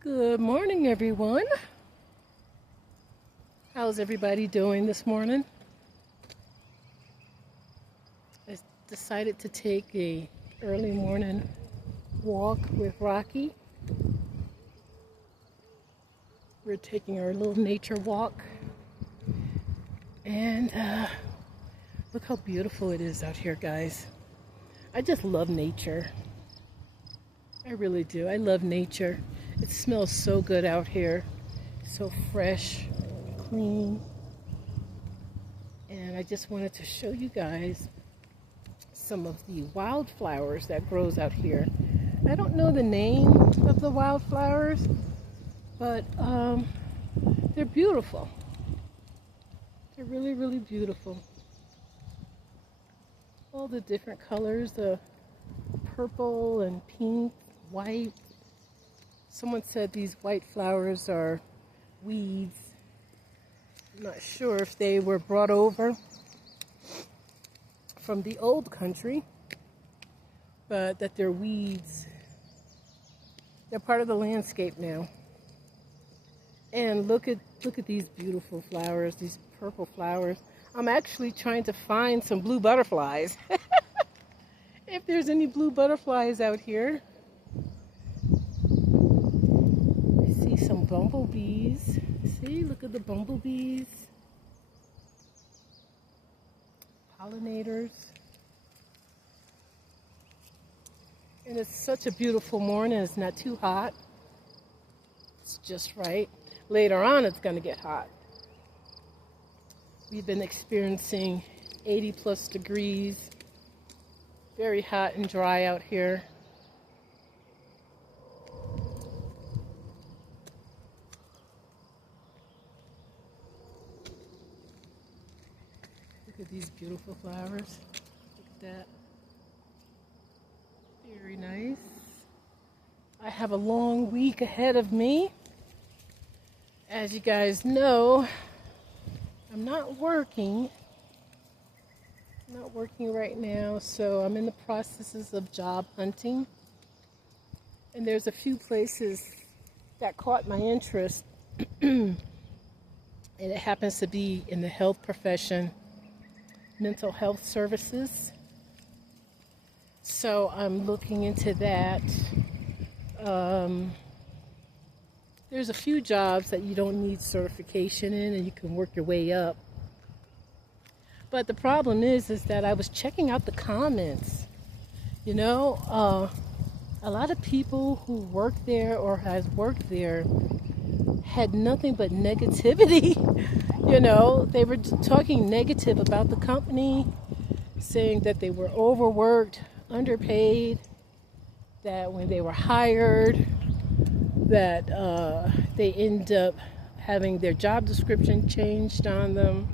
Good morning, everyone. How's everybody doing this morning? I decided to take a early morning walk with Rocky. We're taking our little nature walk. And look how beautiful it is out here, guys. I just love nature. I really do. I love nature. It smells so good out here. So fresh, clean. And I just wanted to show you guys some of the wildflowers that grows out here. I don't know the name of the wildflowers, but they're beautiful. They're really, really beautiful. All the different colors, the purple and pink, white. Someone said these white flowers are weeds. I'm not sure if they were brought over from the old country, but that they're weeds. They're part of the landscape now. And look at these beautiful flowers, these purple flowers. I'm actually trying to find some blue butterflies. If there's any blue butterflies out here. I see some bumblebees. See, look at the bumblebees. Pollinators. And it's such a beautiful morning. It's not too hot. It's just right. Later on, it's going to get hot. We've been experiencing 80 plus degrees. Very hot and dry out here. Look at these beautiful flowers. Look at that. Very nice. I have a long week ahead of me. As you guys know, I'm not working. I'm not working right now, so I'm in the processes of job hunting. And there's a few places that caught my interest. And it happens to be in the health profession, mental health services. So I'm looking into that. There's a few jobs that you don't need certification in and you can work your way up. But the problem is that I was checking out the comments. You know, a lot of people who work there or has worked there had nothing but negativity. You know, they were talking negative about the company, saying that they were overworked, underpaid, that when they were hired, that they end up having their job description changed on them.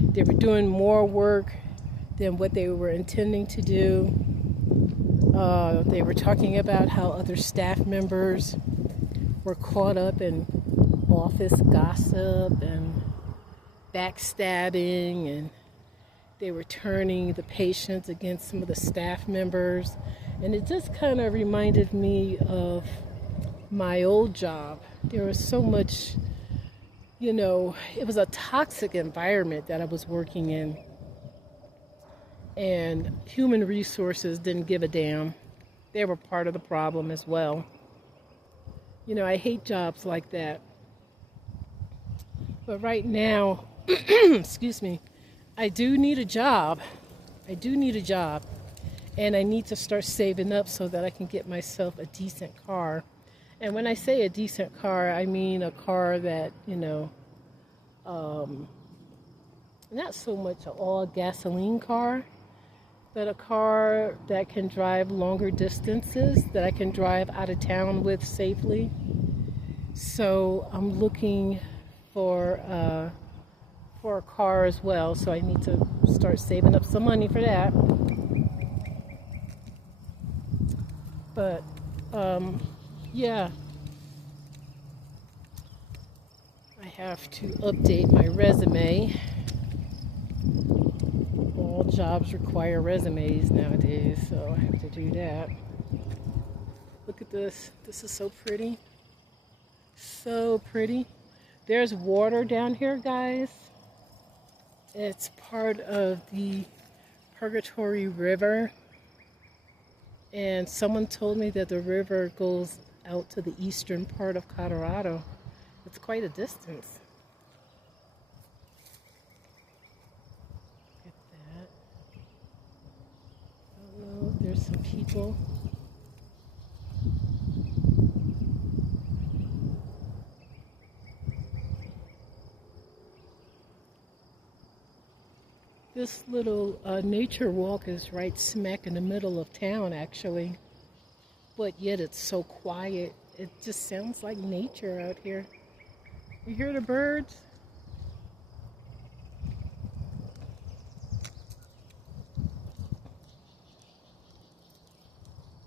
They were doing more work than what they were intending to do. They were talking about how other staff members were caught up in office gossip and backstabbing, and they were turning the patients against some of the staff members. And it just kind of reminded me of my old job. There was so much, you know, it was a toxic environment that I was working in. And human resources didn't give a damn. They were part of the problem as well. You know, I hate jobs like that. But right now, excuse me, I do need a job. I do need a job. And I need to start saving up so that I can get myself a decent car. And when I say a decent car, I mean a car that, you know, not so much an all gasoline car, but a car that can drive longer distances, that I can drive out of town with safely. So I'm looking for a car as well. So I need to start saving up some money for that. But yeah, I have to update my resume. All jobs require resumes nowadays, so I have to do that. Look at this. This is so pretty. So pretty. There's water down here, guys. It's part of the Purgatory River. And someone told me that the river goes out to the eastern part of Colorado. It's quite a distance. Look at that. I don't know, there's some people. This little nature walk is right smack in the middle of town, actually. But yet it's so quiet. It just sounds like nature out here. You hear the birds?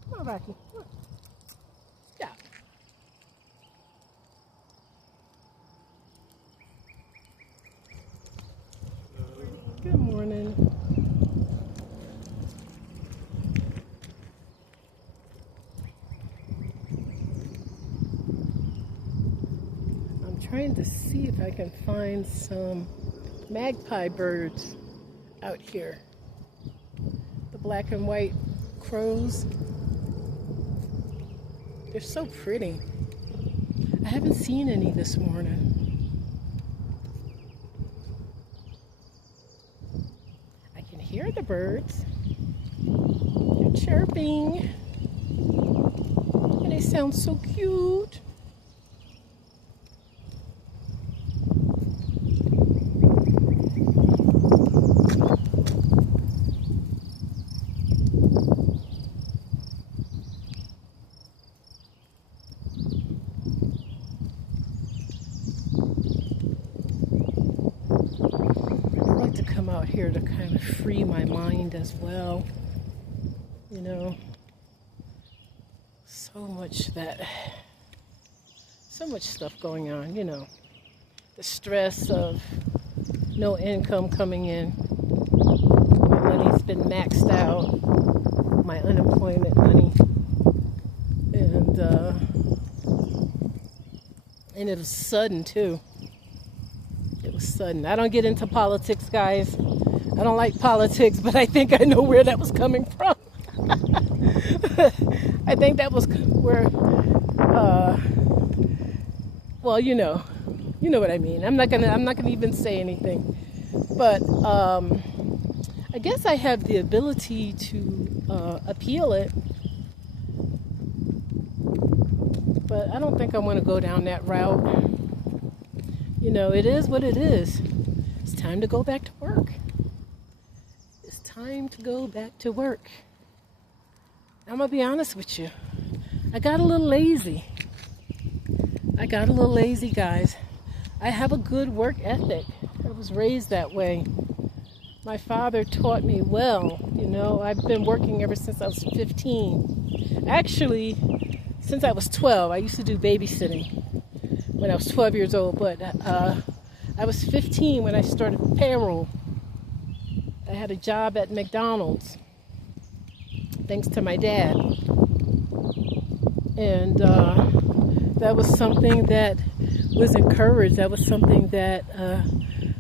Come on, Rocky. Come on. Yeah. Good morning. I'm trying to see if I can find some magpie birds out here. The black and white crows. They're so pretty. I haven't seen any this morning. Hear the birds. They're chirping. And they sound so cute. Come out here to kind of free my mind as well. You know, so much stuff going on, you know. The stress of no income coming in. My money's been maxed out. My unemployment money. And it was sudden too. It was sudden. I don't get into politics, guys. I don't like politics, but I think I know where that was coming from. I think that was where, well, you know what I mean. I'm not gonna even say anything. But I guess I have the ability to appeal it. But I don't think I want to go down that route. You know, it is what it is. It's time to go back to work. It's time to go back to work. I'm going to be honest with you. I got a little lazy. Guys. I have a good work ethic. I was raised that way. My father taught me well. You know, I've been working ever since I was 15. Actually, since I was 12, I used to do babysitting when I was 12 years old, but I was 15 when I started payroll. I had a job at McDonald's, thanks to my dad. And that was something that was encouraged. That was something that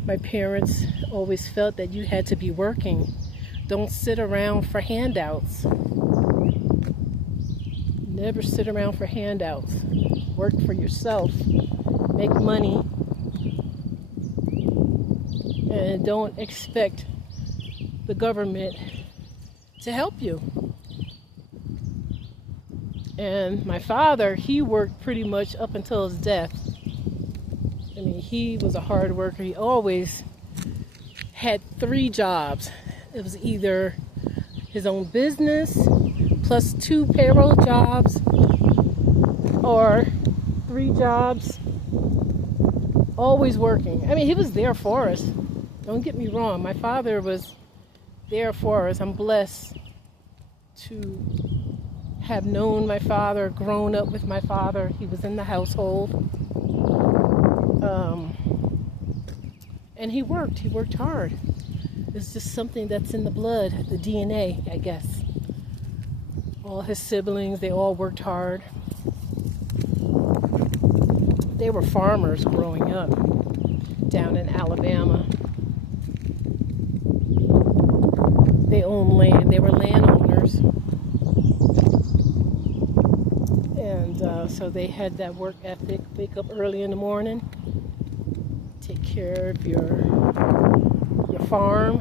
my parents always felt that you had to be working. Don't sit around for handouts. Never sit around for handouts. Work for yourself. Make money. And don't expect the government to help you. And my father, he worked pretty much up until his death. I mean, he was a hard worker. He always had 3 jobs. It was either his own business plus 2 payroll jobs, or 3 jobs, always working. I mean, he was there for us. Don't get me wrong. My father was there for us. I'm blessed to have known my father, grown up with my father. He was in the household. And he worked hard. It's just something that's in the blood, the DNA, I guess. All his siblings, they all worked hard. they were farmers growing up down in Alabama. They owned land. They were landowners. And so they had that work ethic. Wake up early in the morning, take care of your farm,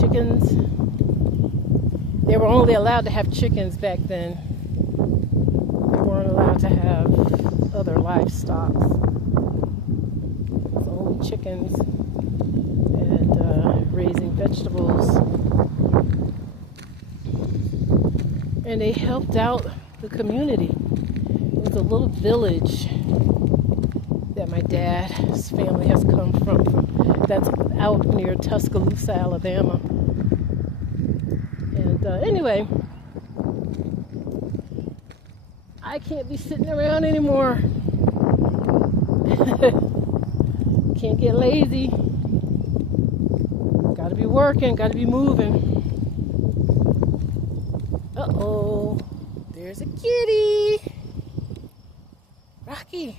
chickens. They were only allowed to have chickens back then. They weren't allowed to have other livestock. It was only chickens and raising vegetables. And they helped out the community. It was a little village that my dad's family has come from that's out near Tuscaloosa, Alabama. And anyway, I can't be sitting around anymore. Can't get lazy. Gotta be working, gotta be moving. Uh-oh, there's a kitty. Rocky,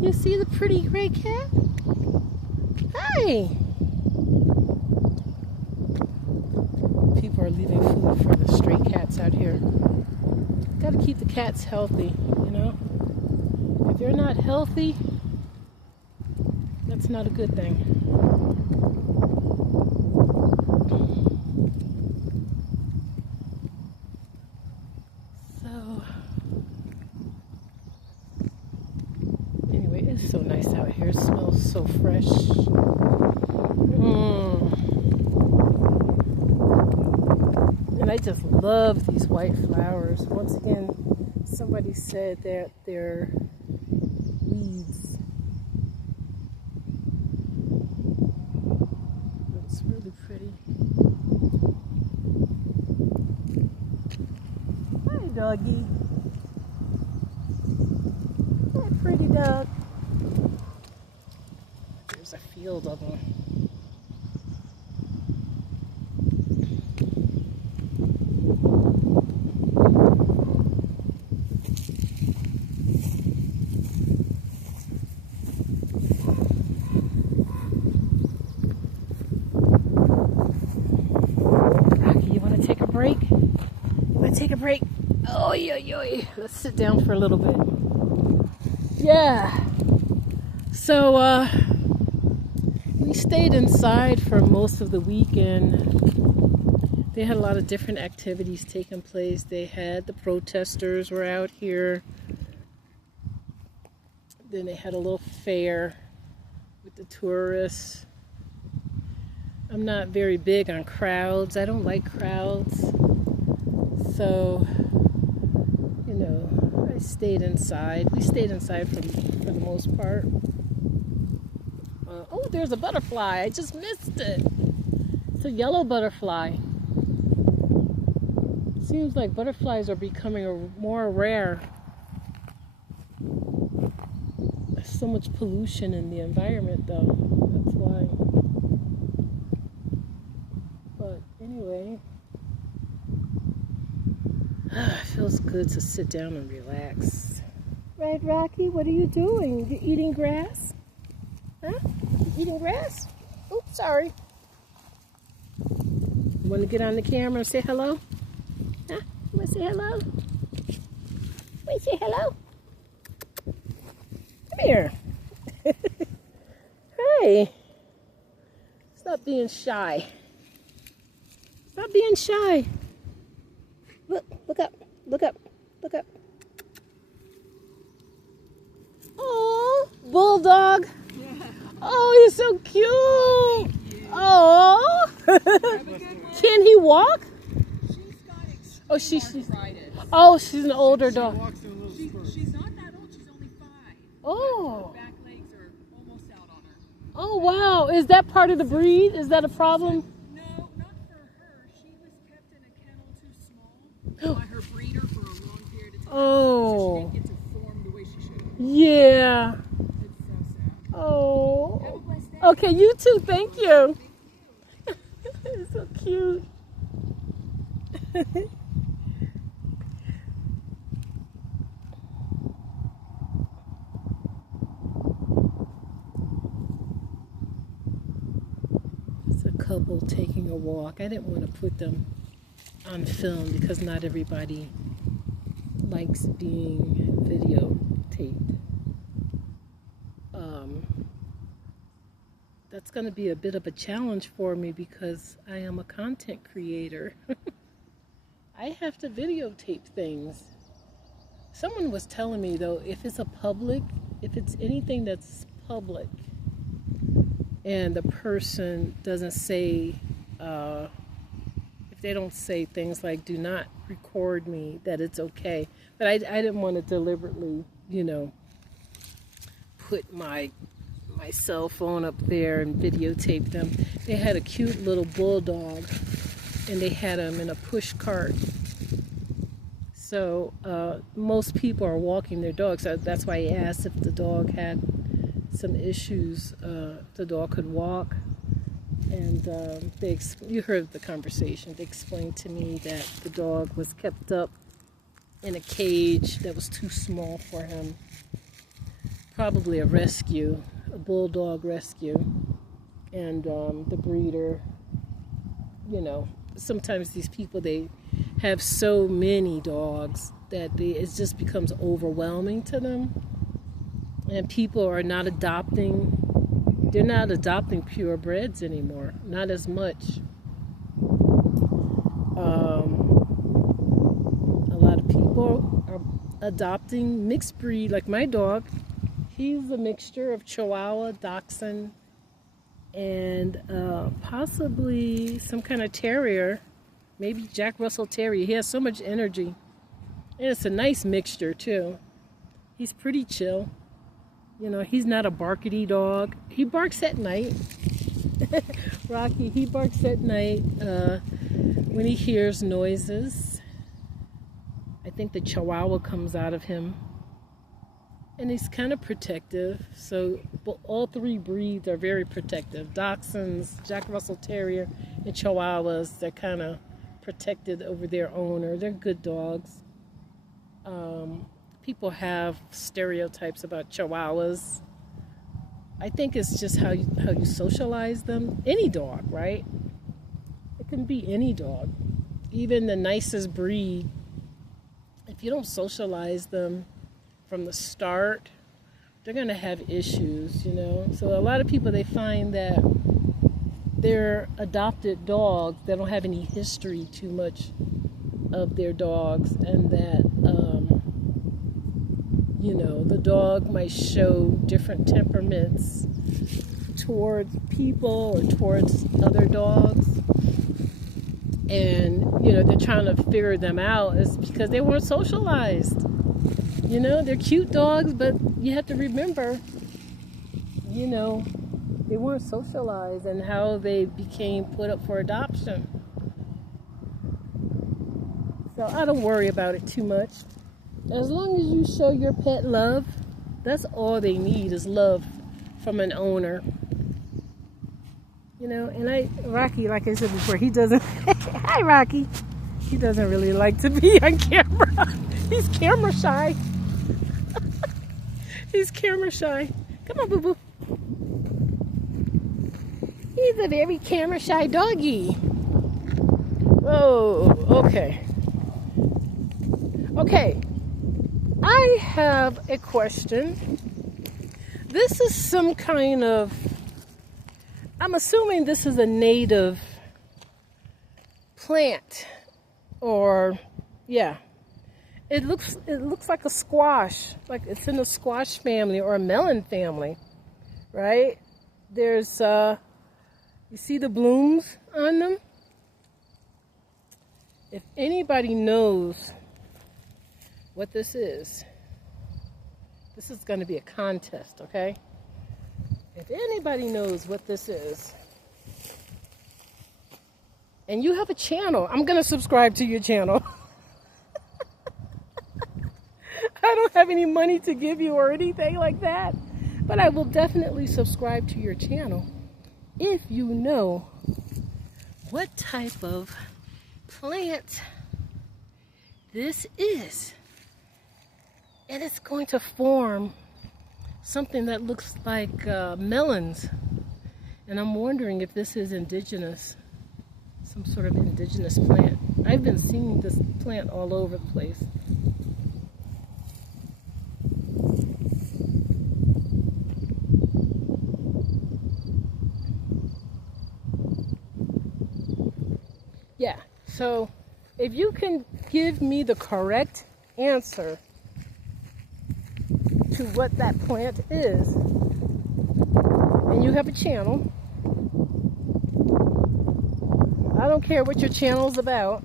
you see the pretty gray cat? Hi. People are leaving food for the stray cats out here. Gotta keep the cats healthy, you know? If they're not healthy, that's not a good thing. It's so nice out here. It smells so fresh. And I just love these white flowers. Once again, somebody said that they're weeds. It's really pretty. Hi, doggy. Hi, pretty dog. There's a field of them. Rocky, you want to take a break? You want to take a break? Oh, yeah. Let's sit down for a little bit. Yeah. So, we stayed inside for most of the weekend. They had a lot of different activities taking place. They had the protesters were out here. Then they had a little fair with the tourists. I'm not very big on crowds. I don't like crowds. So, you know, I stayed inside. We stayed inside for the most part. Oh, there's a butterfly. I just missed it. It's a yellow butterfly. Seems like butterflies are becoming more rare. There's so much pollution in the environment, though. That's why. But anyway, it feels good to sit down and relax. Right, Rocky? What are you doing? You eating grass? Huh? Eating grass? Oops, sorry. You want to get on the camera and say hello? Huh? You want to say hello? Want to say hello? Come here. Hi. Stop being shy. Stop being shy. Look up. Look up. Look up. Oh, bulldog. Oh, he's so cute. Oh. Can he walk? Oh, she's an older dog. She's not that old. She's only 5. Oh. Her back legs are almost out on her. Oh, wow. Is that part of the breed? Is that a problem? No, not for her. She was kept in a kennel too small by her breeder for a long period of time. Oh. So she didn't get to form the way she should have. Yeah. It's so sad. Oh. Have a blessed day. Okay, you too. Thank you. It's so cute. taking a walk. I didn't want to put them on film because not everybody likes being videotaped. That's going to be a bit of a challenge for me because I am a content creator. I have to videotape things. Someone was telling me though, if it's anything that's public and the person doesn't say, if they don't say things like do not record me, that it's okay. But I didn't want to deliberately, put my cell phone up there and videotape them. They had a cute little bulldog and they had him in a push cart. So most people are walking their dogs. So that's why I asked if the dog had some issues. The dog could walk. And you heard the conversation. They explained to me that the dog was kept up in a cage that was too small for him. Probably a rescue, a bulldog rescue. And the breeder, sometimes these people, they have so many dogs that it just becomes overwhelming to them. And people are not adopting, they're not adopting purebreds anymore, not as much. A lot of people are adopting mixed breed, like my dog. He's a mixture of Chihuahua, Dachshund, and possibly some kind of terrier, maybe Jack Russell Terrier. He has so much energy, and it's a nice mixture too. He's pretty chill. He's not a barkety dog. He barks at night. Rocky, he barks at night when he hears noises. I think the Chihuahua comes out of him. And he's kind of protective. So all three breeds are very protective. Dachshunds, Jack Russell Terrier, and Chihuahuas, they're kind of protected over their owner. They're good dogs. People have stereotypes about Chihuahuas. I think it's just how you socialize them. Any dog, right? It can be any dog. Even the nicest breed, if you don't socialize them from the start, they're going to have issues, So a lot of people, they find that their adopted dogs, they don't have any history too much of their dogs, and that, the dog might show different temperaments towards people or towards other dogs. And, they're trying to figure them out. It's because they weren't socialized. They're cute dogs, but you have to remember, they weren't socialized and how they became put up for adoption. So I don't worry about it too much. As long as you show your pet love, that's all they need is love from an owner. And Rocky, like I said before, he doesn't, hi Rocky, he doesn't really like to be on camera. He's camera shy. He's camera shy. Come on, boo-boo. He's a very camera shy doggy. Oh, okay. Okay. I have a question. This is some kind of, I'm assuming this is a native plant, or yeah. It looks like a squash, like it's in a squash family or a melon family, right? There's you see the blooms on them? If anybody knows what this is going to be a contest, okay? If anybody knows what this is, and you have a channel, I'm going to subscribe to your channel. I don't have any money to give you or anything like that, but I will definitely subscribe to your channel if you know what type of plant this is. And it's going to form something that looks like melons. And I'm wondering if this is indigenous. some sort of indigenous plant. I've been seeing this plant all over the place. Yeah, so if you can give me the correct answer to what that plant is, and you have a channel, I don't care what your channel's about,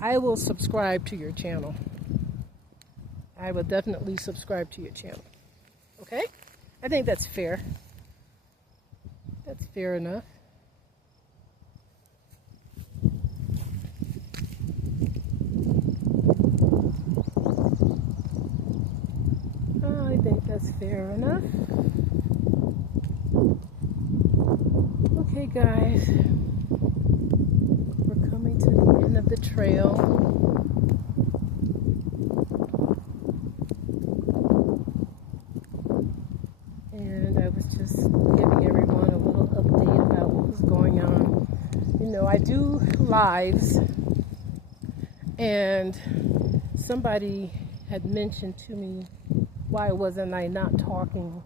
I will subscribe to your channel. I will definitely subscribe to your channel. Okay? I think that's fair. That's fair enough. I think that's fair enough. Okay, guys. We're coming to the end of the trail. And I was just giving everyone a little update about what was going on. You know, I do lives, and somebody had mentioned to me, why wasn't I not talking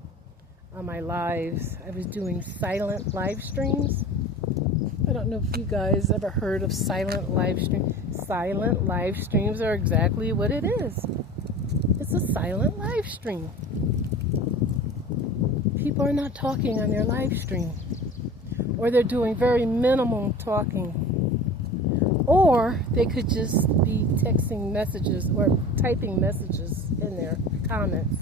on my lives? I was doing silent live streams. I don't know if you guys ever heard of silent live stream. Silent live streams are exactly what it is. It's a silent live stream. People are not talking on their live stream, or they're doing very minimal talking, or they could just be texting messages or typing messages in their comments.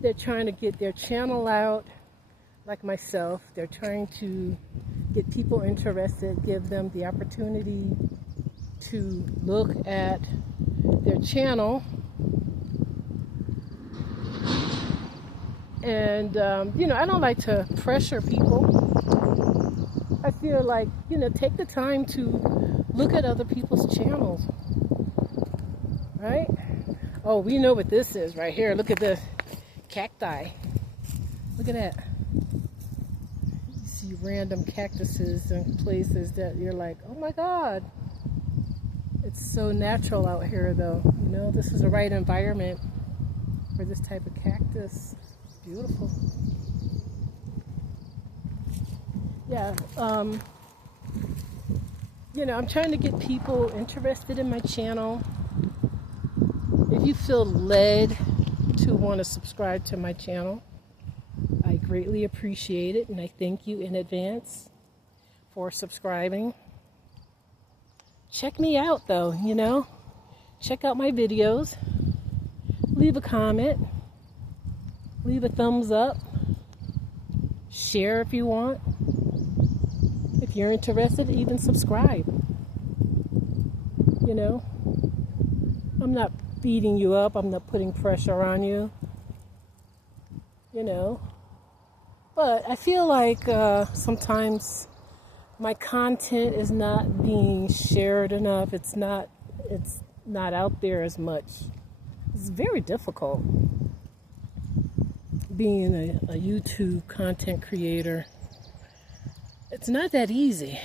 They're trying to get their channel out, like myself. They're trying to get people interested, give them the opportunity to look at their channel. And, you know, I don't like to pressure people. I feel like, you know, take the time to look at other people's channels. Right? Oh, we know what this is right here. Look at this. Cacti. Look at that. You see random cactuses in places that you're like, oh my God. It's so natural out here though. You know, this is the right environment for this type of cactus. It's beautiful. Yeah, you know, I'm trying to get people interested in my channel. If you feel led to want to subscribe to my channel, I greatly appreciate it, and I thank you in advance for subscribing. Check me out though, you know, check out my videos, leave a comment, leave a thumbs up, share if you want. If you're interested, even subscribe. You know, I'm not beating you up. I'm not putting pressure on you. You know, but I feel like sometimes my content is not being shared enough. It's not out there as much. It's very difficult being a YouTube content creator. It's not that easy.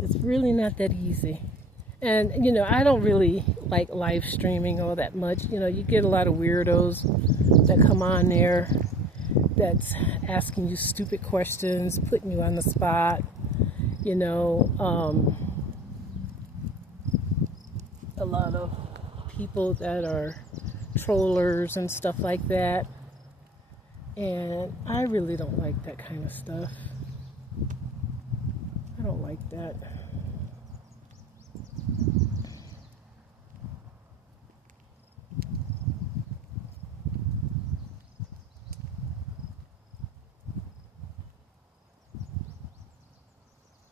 It's really not that easy. And, you know, I don't really like live streaming all that much. You know, you get a lot of weirdos that come on there that's asking you stupid questions, putting you on the spot. You know, a lot of people that are trollers and stuff like that. And I really don't like that kind of stuff. I don't like that.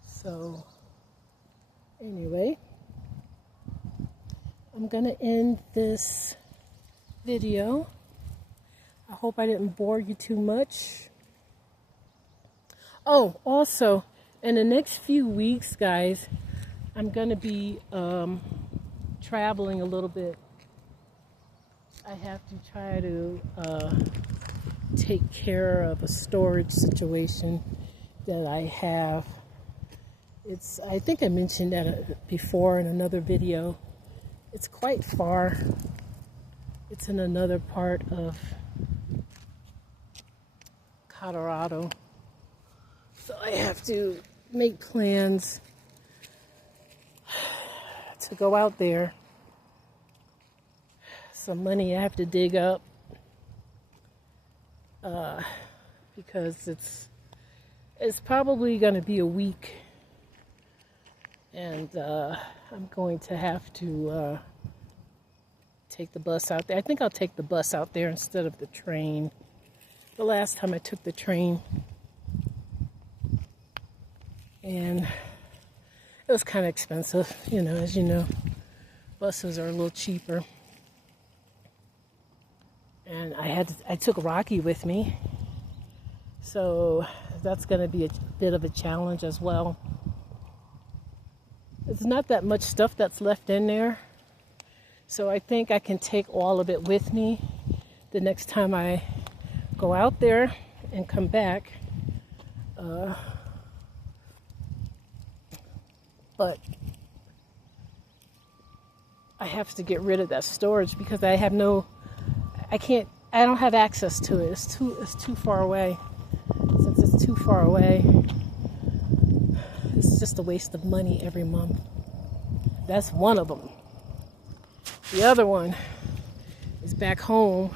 So, anyway, I'm going to end this video. I hope I didn't bore you too much. Oh, also, in the next few weeks, guys, I'm going to be traveling a little bit. I have to try to take care of a storage situation that I have. I think I mentioned that before in another video. It's quite far. It's in another part of Colorado. So I have to make plans to go out there. Some money I have to dig up because it's probably going to be a week, and I'm going to have to take the bus out there. I think I'll take the bus out there instead of the train. The last time I took the train, and it was kind of expensive, as you know, buses are a little cheaper. And I took Rocky with me, so that's going to be a bit of a challenge as well. It's not that much stuff that's left in there, so I think I can take all of it with me the next time I go out there and come back. But I have to get rid of that storage because I don't have access to it. It's too far away. Since it's too far away, it's just a waste of money every month. That's one of them. The other one is back home,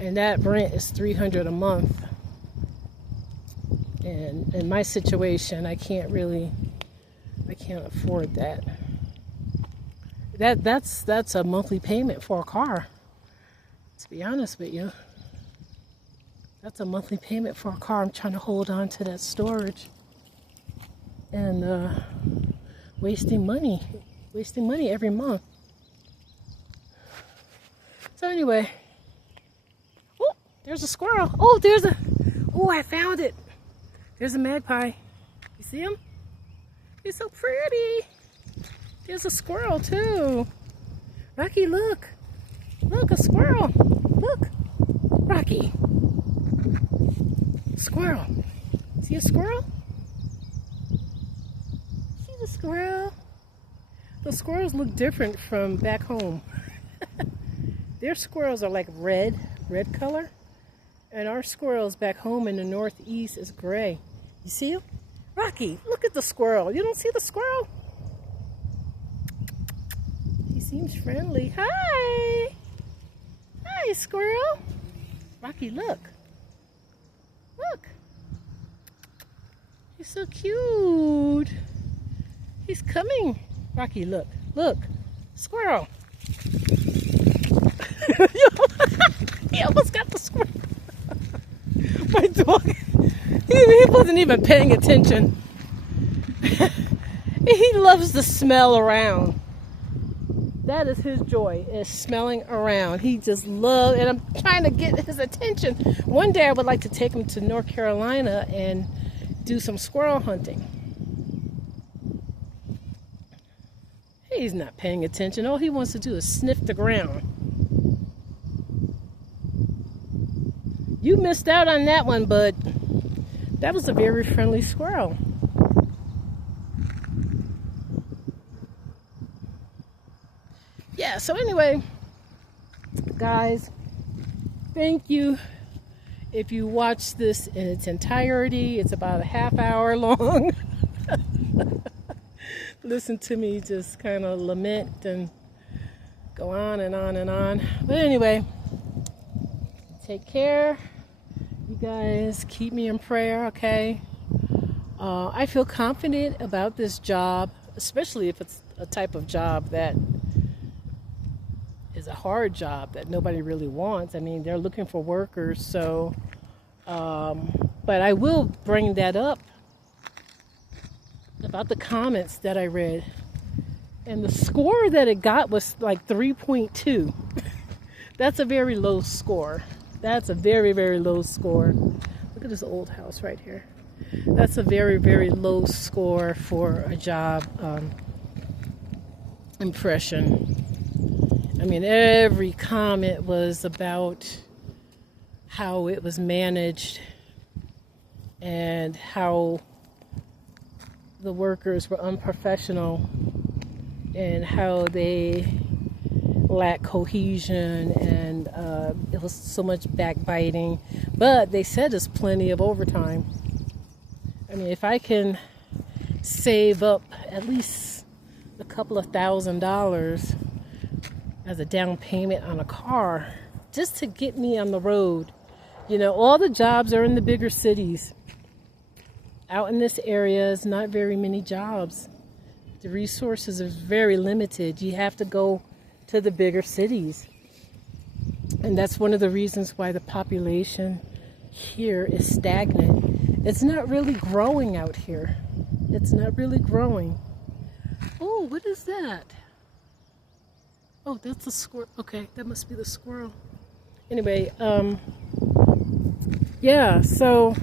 and that rent is $300 a month. And in my situation, I can't afford that. That's a monthly payment for a car. To be honest with you, that's a monthly payment for a car. I'm trying to hold on to that storage and wasting money every month. So anyway, oh, there's a squirrel. Oh, I found it. There's a magpie. You see him? He's so pretty. There's a squirrel too. Rocky, look. Look, a squirrel. Look. Rocky. Squirrel. See a squirrel? See the squirrel? The squirrels look different from back home. Their squirrels are like red color. And our squirrels back home in the Northeast is gray. You see him? Rocky, look at the squirrel. You don't see the squirrel? He seems friendly. Hi. Hi, squirrel. Rocky, look. Look. He's so cute. He's coming. Rocky, look. Look. Squirrel. He almost got the squirrel. My dog, he wasn't even paying attention. He loves to smell around. That is his joy, is smelling around. He just loves, and I'm trying to get his attention. One day I would like to take him to North Carolina and do some squirrel hunting. He's not paying attention. All he wants to do is sniff the ground. You missed out on that one, bud. That was a very friendly squirrel. Yeah, so anyway, guys, thank you. If you watch this in its entirety, it's about a half hour long. Listen to me just kind of lament and go on and on and on. But anyway, take care. You guys keep me in prayer, okay? I feel confident about this job, especially if it's a type of job that is a hard job that nobody really wants. I mean, they're looking for workers, so, but I will bring that up about the comments that I read. And the score that it got was like 3.2. That's a very low score. That's a very, very low score. Look at this old house right here. That's a very, very low score for a job impression. I mean, every comment was about how it was managed and how the workers were unprofessional and how they lacked cohesion, and it was so much backbiting. But they said there's plenty of overtime. I mean, if I can save up at least a couple of $1,000s as a down payment on a car just to get me on the road. You know, all the jobs are in the bigger cities. Out in this area is not very many jobs. The resources are very limited. You have to go to the bigger cities. And that's one of the reasons why the population here is stagnant. It's not really growing out here. It's not really growing. Oh, what is that? Oh, that's a squirrel. Okay, that must be the squirrel. Anyway, yeah, so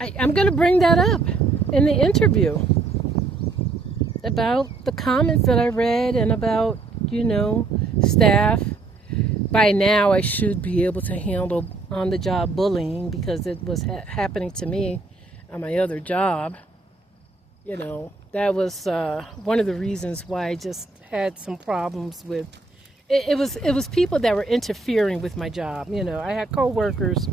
I'm going to bring that up in the interview about the comments that I read and about, you know, staff. By now, I should be able to handle on-the-job bullying because it was happening to me on my other job. You know, that was one of the reasons why I just had some problems with it. It was people that were interfering with my job. You know, I had coworkers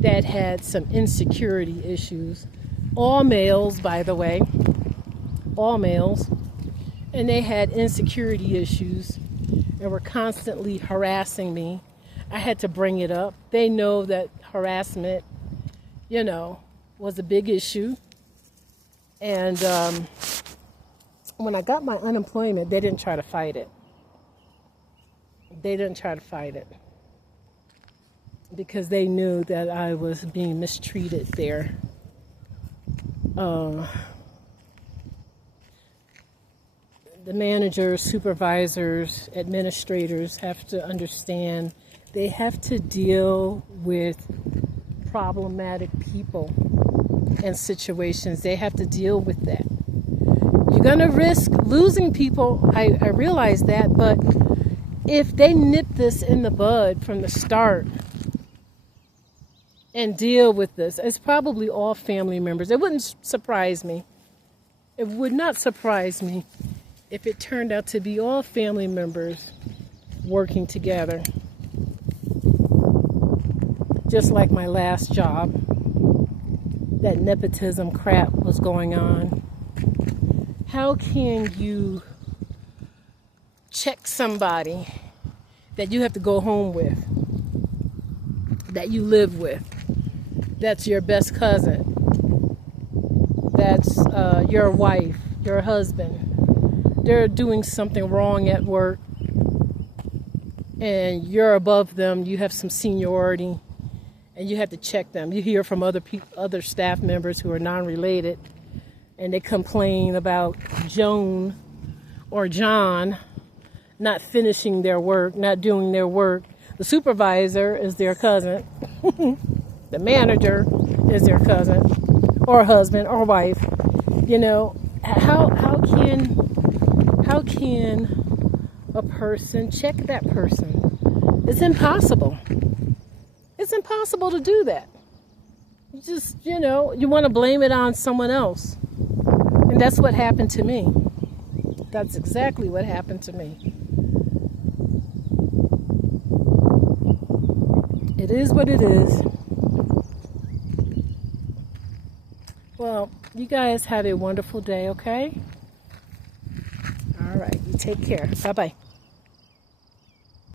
that had some insecurity issues. All males, by the way. All males. And they had insecurity issues and were constantly harassing me. I had to bring it up. They know that harassment, you know, was a big issue. And when I got my unemployment, they didn't try to fight it. They didn't try to fight it because they knew that I was being mistreated there. The managers, supervisors, administrators have to understand they have to deal with problematic people and situations. They have to deal with that. You're going to risk losing people. I realize that, but if they nip this in the bud from the start and deal with this, it's probably all family members. It wouldn't surprise me. It would not surprise me if it turned out to be all family members working together. Just like my last job, that nepotism crap was going on. How can you check somebody that you have to go home with, that you live with, that's your best cousin, that's your wife, your husband? They're doing something wrong at work and you're above them, you have some seniority, and you have to check them. You hear from other staff members who are non-related, and they complain about Joan or John not finishing their work, not doing their work. The supervisor is their cousin. The manager is their cousin or husband or wife. You know, how can a person check that person? It's impossible. It's impossible to do that. You just, you know, you want to blame it on someone else. And that's what happened to me. That's exactly what happened to me. It is what it is. Well, you guys have a wonderful day, okay? All right, you take care. Bye-bye.